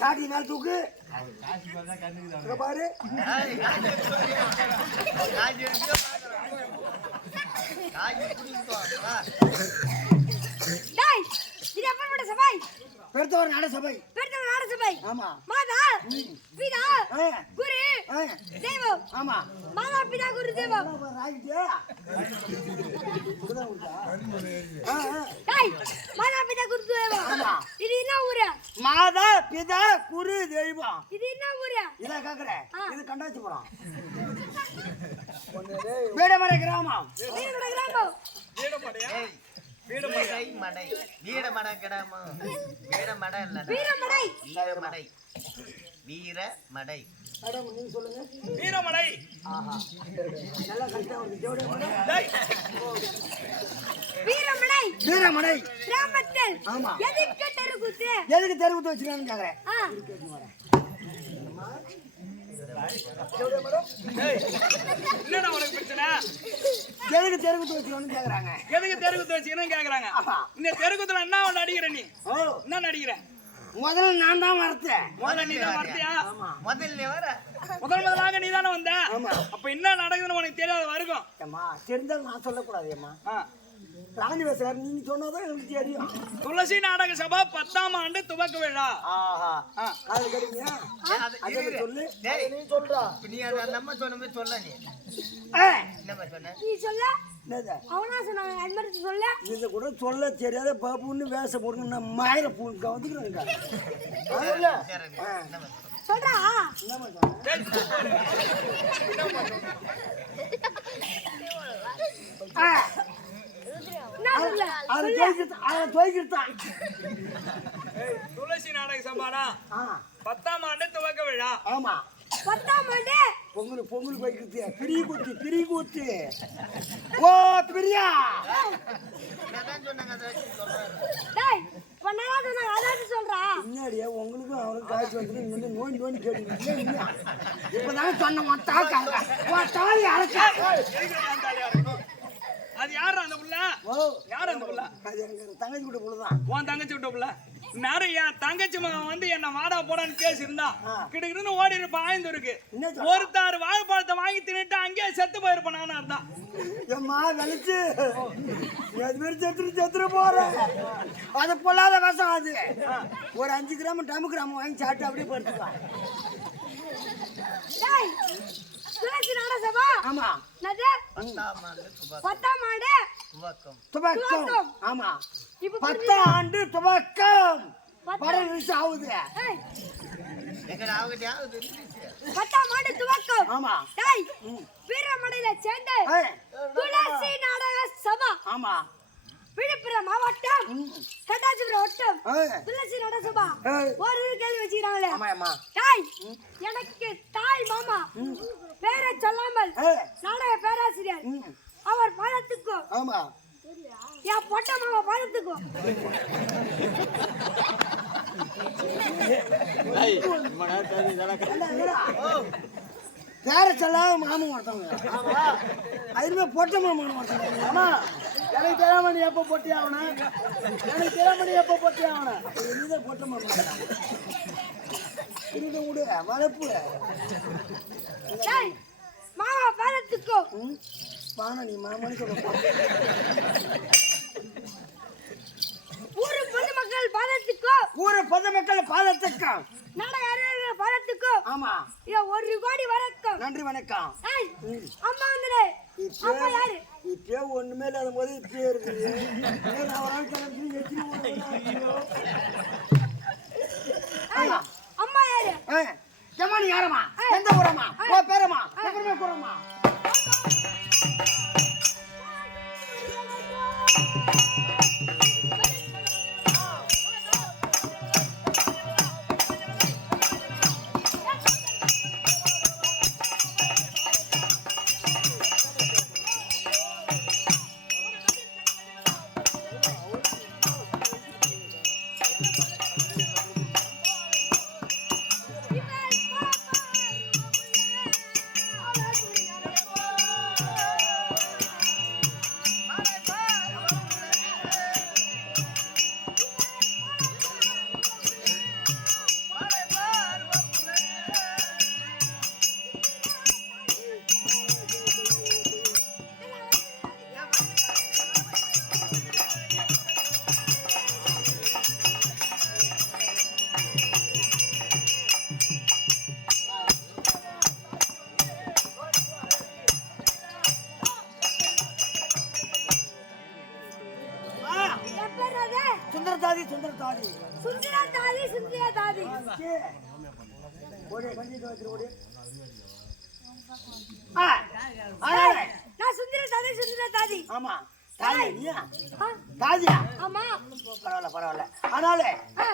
சாட்டி மேல தூக்கு பாரு சபை பெருத்தவர் நாட சபை ஆமா மாதா பிதா குரு தெய்வம் ஆமா மாதா பிதா குரு தெய்வம் மாதா பிதா குரு தெய்வம் இது என்ன ஊரு மாதா பிதா குரு தெய்வம் இது என்ன ஊரு இத கேக்குறேன் இது கண்டாச்சிபுரம் வீடமடை கிராமம் வீரமடை மடை வீரமடை கிராமம் வீரமடை இல்ல வீரமடை வீரமடை வீரமடை மேடம் நீங்க சொல்லுங்க வீரமடை ஆஹா நல்லா கரெக்ட்டா வந்து வீரமடை கிராமத்தில் ஆமா எதுக்கு தெருகுத்து வச்சிருக்கான்னு கேக்குறேன் என்னடா உனக்கு பிரச்சனை எதுக்கு தெருகுத்து வச்சிருக்கான்னு கேக்குறாங்க எதுக்கு தெருகுத்து வச்சிருக்கேன்னு கேக்குறாங்க இந்த தெருகுத்துல என்ன ஒண்ணு அடிக்கிற நீ என்ன நடிக்கிற முதல்ல நான் தான் வரத்தேன் முதல்ல நீ தான் வரத்தியா முதல்ல நீ தானே வந்த அப்ப என்ன நடக்குதுன்னு உனக்கு தெரியாத வரைக்கும் அம்மா தெரிந்தாலும் நான் சொல்லக்கூடாது அம்மா ராணி பேசுறாரு நீங்க சொன்னதான் எனக்கு தெரியும் துளசி நாடக சபா 10ஆம் ஆண்டு துவக்க விழா ஆஹா காது கடிங்க சொல்லு நீ சொல்றா நீ அத நம்ம சொன்னமே சொல்ல நீ என்ன சொன்ன நீ சொல்ல அவனா சொன்னாங்க அது மாதிரி சொல்ல இத கூட சொல்ல தெரியாத பாபுன்னு வேஷ போடுங்க நான் மாயிர பூங்க வந்துக்கறேங்க சொல்றா என்னமா துளசி நாடக சபாடா 10ஆம் ஆண்டு துவக்க விழா ஆமா 10ஆம் ஆண்டு பொங்கல் வைக்கிறது பிரி கூத்து ஓ பிரியா நான் சொன்னாங்க அத சொல்றாரு டேய் பண்ணாத சொன்னாங்க அத சொல்றா முன்னாடியே உங்களுக்கும் அவருக்கு காய்ச்சி வந்து நீங்க நோய் கேட்டீங்க இப்பதான் சொன்னோம் தாக்காங்க ஓ தாலி அரைச்சா அது யாரு அந்த புள்ள யாரு அந்த புள்ள அது எங்க தங்கச்சி கிட்ட புள்ளதான் உன் தங்கச்சி விட்ட புள்ள நேரம் என் தங்கச்சி மகன் வந்து என்ன வாடா போடான்னு பேசியிருந்தா கிட்டக்கிட்டு ஓடி இருப்பான் ஆய்ந்துருக்கு ஒருத்தாரு வாழைப்பழத்தை வாங்கி தின்னுட்டு அங்கேயே செத்து போயிருப்பானு அர்த்தம் எம்மா வெளிச்சு எது செத்துரு போறேன் அது பொல்லாத விஷம் அது ஒரு 5 கிராம் டமு கிராம் வாங்கி சாப்பிட்டு அப்படியே படுத்துக்கலாம் துளசி நாடக சபா ஆமா நது 10ஆம் ஆண்டு துவக்கம் ஆமா 10ஆம் ஆண்டு துவக்கம் பரவரிசை ஆகுது எங்கடா அவகிட்ட 10ஆம் ஆண்டு துவக்கம் ஆமா டேய் வீரமடையில சேர்ந்து துளசி நாடக சபா ஆமா விழுப்புரம் மாவட்டம் கட்டாச்சிபுரம் வட்டம் துளசி நாடக சபா ஒரு கேள்வி வச்சிருக்காங்களே ஆமாம்மா டேய் எனக்கு தாய் மாமா பேரை சொல்லாமல் நாடக பேராசிரியர் அவர் பாதத்துக்கும் ஆமா என் பொட்ட மாமா பாதத்துக்கும் பேர சொல்லாம மாமன் ஒருத்தவங்க அதுமே பொட்ட மாமன் ஒருத்தவங்க ஆமா எனக்கு தெரியாம நீ எப்ப பொட்டி ஆகணும் எனக்கு தெரியாம நீ எப்ப பொட்டி ஆகணும் நீதான் பொட்ட மாமன் இருக்க விடு வளர்ப்பு மாமா பாதத்துக்கும் பானா நீ மாமனு சொல்ல ஊரு பொதுமக்கள் பாதத்துக்கும் நாடக அறிஞர்கள் பாதத்துக்கும் ஆமா 1 கோடி வணக்கம் நன்றி வணக்கம் அம்மா வந்துரு அம்மா யாரு இப்பே ஒண்ணுமே இல்லாத போது இப்பே இருக்குது அம்மா யாரு ஜமானி யாரம்மா எந்த ஊரம்மா ஓ பேரம்மா எப்பவுமே கூறம்மா தாதி சுந்தரா தாதி சுந்தரா தாதி ஓடி கஞ்சி வச்சிரு ஓடி நான் சுந்தரா தாதி ஆமா தாதி நீயா ஆ, தாதியா ஆமா பரவாயில்ல அதனால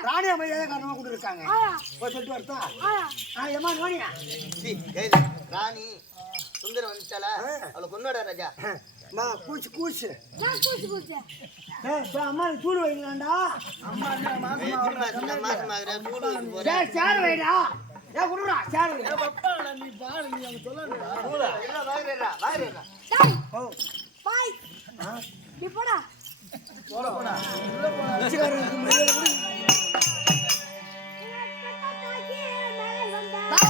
ராணி அம்மையா கண்ணமா கொண்டு இருக்காங்க ஆயா போய் சொல்லிட்டு வரட்டா ஆயா ஏமா நோனியா ராணி சுந்தரம் வந்துச்சாளா அவளை கொண்டாட ராஜா கூச்சு நான் கூச்சு கூச்சேன் அம்மா சூடு வைங்களாண்டா அம்மா மாசமாகிற சூடு வைக்க போறேன் சேர் வைடா ஏன் குடுறா சேர் வை நீ பாரு நீ அவங்க சொல்லணும் வாயிரா டேய் ஓ பாய் நீ போடா பிச்சைக்காரனுக்கு மரியாதை கொடு. தாக்கி மேலே வந்தா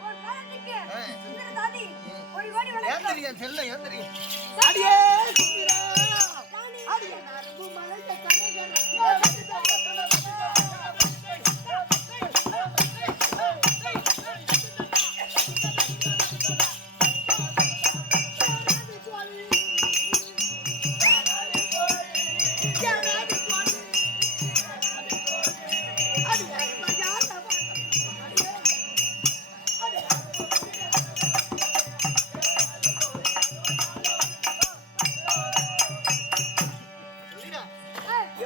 ஒரு காலத்துக்கு சுந்தர தாதி ஓடி ஓடி வளர்ந்து அடியே சுந்தரா ராணி அடியே நரம்பு மலைக்க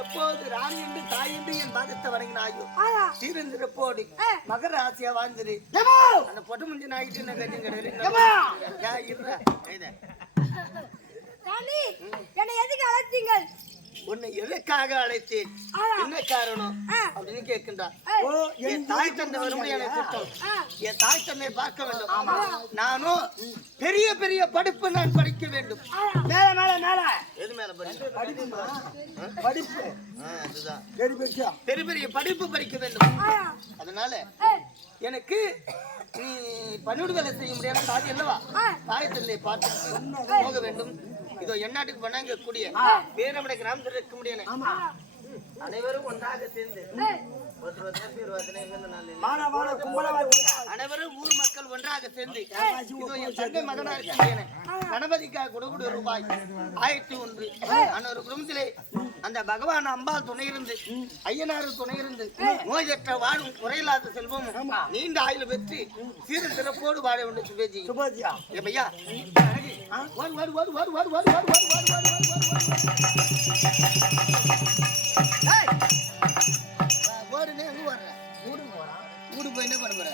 எப்போது ராணி என்று தாய் என்று என் பாதத்தை வணங்கினாயோ ஆயா தீர்ந்திருப்போடு மகர ஆசையா வாழ்ந்துரு அந்த பொட்டு முஞ்சி நாய்கிட்டு என்ன கட்டி ராணி என்னை எதுக்கு அழைத்தீங்கள் உன்னை எதற்காக அழைத்தேன் என்ன காரணம் அப்படின்னு கேட்கின்றான் என் தாய் தந்தை வரும்படி எனக்கு கூட்டம் என் தாய் தந்தை பார்க்க வேண்டும் நானும் பெரிய பெரிய படிப்பு நான் படிக்க வேண்டும் மேல மேல மேல எது மேல படிப்பு படிப்புமா படிப்பு அதுதான் பெரிய பெரிய பெரிய பெரிய படிப்பு படிக்க வேண்டும் ஆயா அதனால எனக்கு நீ பணிவிடு வேலை செய்ய முடியாத தாதி அல்லவா தாய் தந்தையை பார்த்து போக வேண்டும் இதோ எந்நாட்டுக்கு பண்ணாங்க கூடிய பேரமடை கிராமத்தில் இருக்க முடியாது அனைவரும் ஒன்றாக சேர்ந்து அனைவரும் ஊர் மக்கள் ஒன்றாக சேர்ந்து இதோ என் தங்கை மகனா இருக்க கணபதிக்காக கொடுக்கூட ரூபாய் 1001 அன்னொரு குடும்பத்திலே அந்த பகவான் அம்பாள் துணை இருந்து ஐயனாறு துணை இருந்து நோயற்ற வாழும் குறையில்லாத செல்வம் நீண்ட ஆயுள் பெற்று சீர சிறப்போடு வாழ வேண்டும் சுபேஜி சுபாஜியா ஏ பையா வாடு வாடு வாடு வாடு வாடு வாடு வாடு வாடு வாடு ஓடுனே எங்க வர்ற ஊருக்கு போறான் ஊடு போய் என்ன பண்ண போற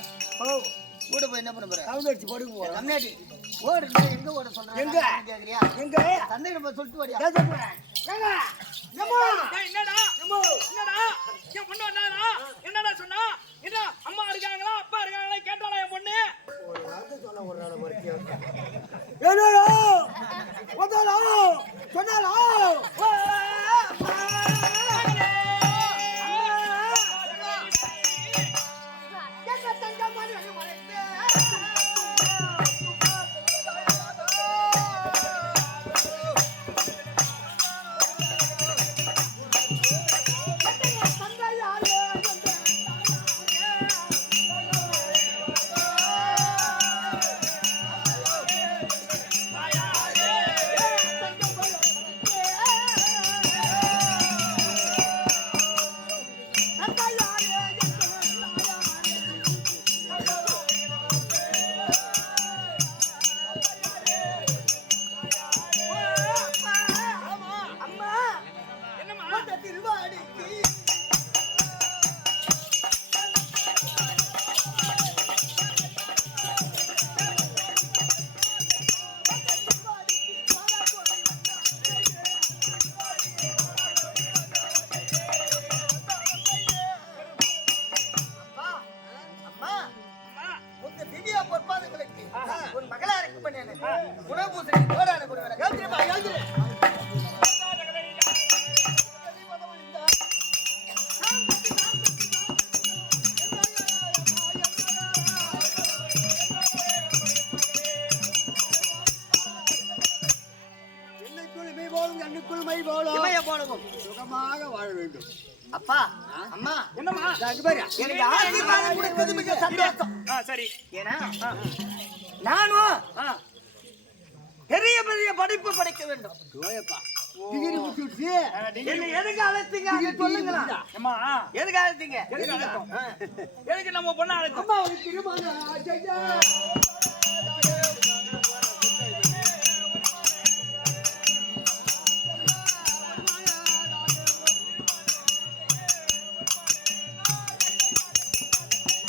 ஊடு போய் என்ன பண்ண போற கவுந்தடிச்சு படுக்க போறோம் கம்மியாடி ஓடுனே எங்க ஓட சொல்ற எங்க கேக்குறியா எங்க தந்தை நம்ம சொல்லிட்டு வரியா ஏங்க ஏம்மா என்னடா என்னடா என் பொண்ணு வந்தாரா என்னடா சொன்னா என்ன அம்மா இருக்காங்களா அப்பா இருக்காங்களா கேட்டாளா என் பொண்ணு ஒரு வார்த்தை சொல்ல ஒரு நாள் வரைக்கும் ஏனோ வந்தாலோ சொன்னாலோ வந்தேன் உணவு பூசை தோடான கொடுவேன் எழுந்திருப்பா எழுந்திரு கண்ணுக்குள் மை போலும் இமய போலவும் சுகமாக வாழ வேண்டும். அப்பா அம்மா என்னம்மா எனக்கு ஆசீர்வாதம் கொடுத்தது மிக சந்தோஷம். சரி ஏன்னா நானும் பெரிய பெரிய படிப்பு படிக்க வேண்டும். டிகிரி முடிச்சுட்டு என்னை எதுக்கு அழைத்தீங்க அதை சொல்லுங்களா? அம்மா எதுக்கு அழைத்தீங்க? எதுக்கு அழைத்தோம்? எதுக்கு நம்ம பொண்ணு அழைத்தோம்? அம்மா ஒரு திருமணம் ஆச்சையா.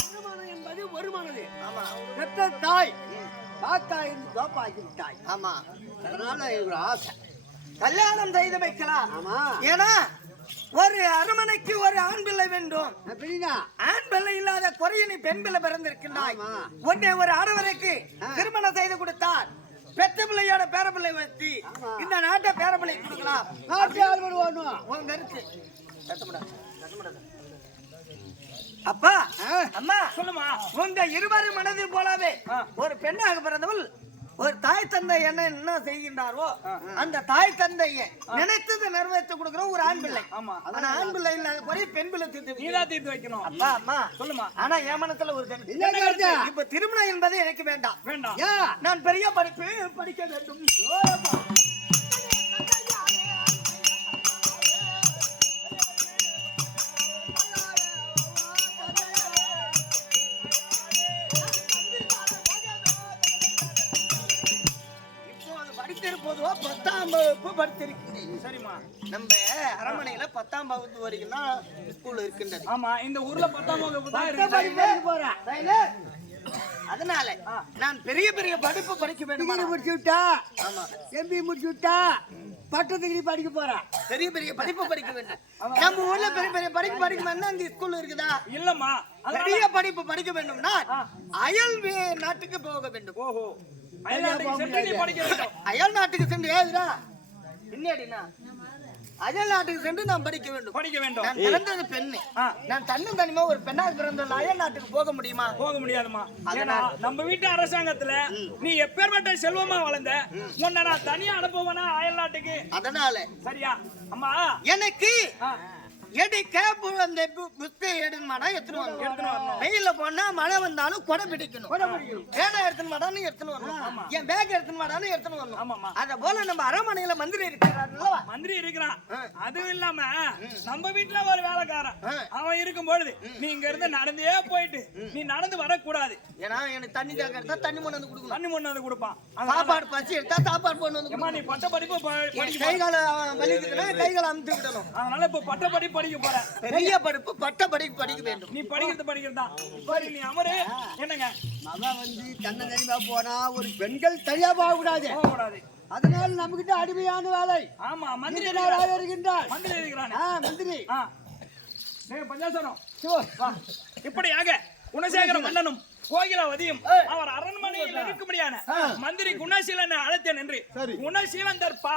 திருமணம் என்பது ஒரு மனது. ஆமா பெற்ற தாய் தாத்தாய் தோப்பாக்கி விட்டாய். ஆமா அதனால ஒரு ஆசை. கல்யாணம் செய்து வைக்கலாம். ஆமா ஏன்னா ஒரு அரமனைக்கு ஒரு ஆண் பிள்ளை வேண்டும். அப்படின்னா ஆண் பிள்ளை இல்லாத குறைய நீ பெண் பிள்ளை பிறந்திருக்கின்றாய். ஆமா. உன்னை ஒரு அரவரைக்கு திருமணம் செய்து கொடுத்தார். பெற்ற பிள்ளையோட பேரப்பிள்ளை வச்சு ஆமா. இந்த நாட்டை பேரப்பிள்ளை கொடுக்கலாம். நாட்டு ஆள் வருவானோ உங்க இருக்கு அப்பா அம்மா சொல்லுமா. உங்க இருவரும் மனதில் போலவே ஒரு பெண்ணாக பிறந்தவள் ஒரு தாய் தந்தை என்ன செய்கின்றாரோ அந்த தாய் தந்தையை நினைத்ததை நிறைவேற்றி கொடுக்கிற ஒரு ஆண் பிள்ளை. ஆமா. ஆனா ஆண் பிள்ளை இல்லாத குறை பெண் பிள்ளை தீர்த்து நீதான் தீர்த்து வைக்கணும். அப்பா அம்மா சொல்லுமா. ஆனா என் மனசுல ஒரு கருத்து. என்ன கருத்து? இப்ப திருமணம் என்பது எனக்கு வேண்டாம். வேண்டாம். ஏன் நான் பெரிய படிப்பு படிக்க வேண்டும். படித்திருப்பதுவா 10ஆம் வகுப்பு படித்திருக்கிறேன். சரிம்மா. நம்ம அரண்மனையில 10ஆம் வகுப்பு வரைக்கும் தான் ஸ்கூல் இருக்கின்றது. ஆமா இந்த ஊர்ல 10ஆம் வகுப்பு தான் இருக்கு. படிக்க போறேன். அதனால நான் பெரிய பெரிய படிப்பு படிக்க வேண்டும். டிகிரி முடிச்சு விட்டா ஆமா எம்பி முடிச்சு விட்டா பட்ட டிகிரி படிக்க போறேன். பெரிய பெரிய படிப்பு படிக்க வேண்டும். நம்ம ஊர்ல பெரிய பெரிய படிப்பு படிக்கணும்னா இந்த ஸ்கூல் இருக்குதா? இல்லம்மா. பெரிய படிப்பு படிக்க வேண்டும்னா அயல் நாட்டுக்கு போக வேண்டும். ஓஹோ. அயல்நாட்டுக்கு சென்று நீ படிக்க வேண்டும். அயல் நாட்டுக்கு சென்று ஏதுடா என்னடினா அயல் நாட்டுக்கு சென்று நான் படிக்க வேண்டும். படிக்க வேண்டும். நான் பிறந்தது பெண்ணு. நான் தன்னும் தனிமா ஒரு பெண்ணாக பிறந்த அயல் நாட்டுக்கு போக முடியுமா? போக முடியாதுமா. ஏன்னா நம்ம வீட்டு அரசாங்கத்துல நீ எப்பேற்பட்ட செல்வமா வளர்ந்த உன்னை நான் தனியா அனுப்புவேனா அயல் நாட்டுக்கு? அதனால சரியா அம்மா எனக்கு எடுக்க அந்த புஸ்தக எடுமாடா எடுத்துன்னு வரணும். வெயில போனா மழை வந்தாலும் கொடை பிடிக்கணும். பேனா எடுத்துன்னு வாடான்னு எடுத்துன்னு வரணும். என் பேக் எடுத்துன்னு வாடான்னு எடுத்துன்னு வரணும். ஆமாமா. அத போல நம்ம அரண்மனையில மந்திரி இருக்கிறாருல்ல, மந்திரி இருக்கிறான். அதுவும் இல்லாம நம்ம வீட்டுல ஒரு வேலைக்காரன் அவன் இருக்கும் பொழுது நீ இங்க இருந்து நடந்தே போயிட்டு நீ நடந்து வரக்கூடாது. ஏன்னா எனக்கு தண்ணி தேக்க எடுத்தா தண்ணி கொண்டு வந்து கொடுக்கணும். தண்ணி கொண்டு வந்து கொடுப்பான். சாப்பாடு பசி எடுத்தா சாப்பாடு கொண்டு வந்து நீ பட்ட படிப்பு கைகால வலிக்குதுன்னா கைகால அமுத்து விடணும். அதனால இப்ப பட்ட படிப்பு படிக்க போற. பெரிய படிப்பு பட்ட படிப்பு படிக்க வேண்டும். நீ படிக்கிறதா நீ அமரு. என்னங்க மகன் வந்து தன்னை தனிமா போனா ஒரு பெண்கள் தனியா போக கூடாது. போகக்கூடாது. அதனால நம்மகிட்ட அடிமையான வேலை. ஆமா மந்திரி இருக்கின்றார். மந்திரி இருக்கிறான். மந்திரி பஞ்சாசனம் இப்படியாக குணசேகர மன்னனும் கோகிலாவதியும் அவர் அரண்மனையில் இருக்கும்படியான மந்திரி குணசீலனை அழைத்தேன் என்று குணசீலன் தற்பா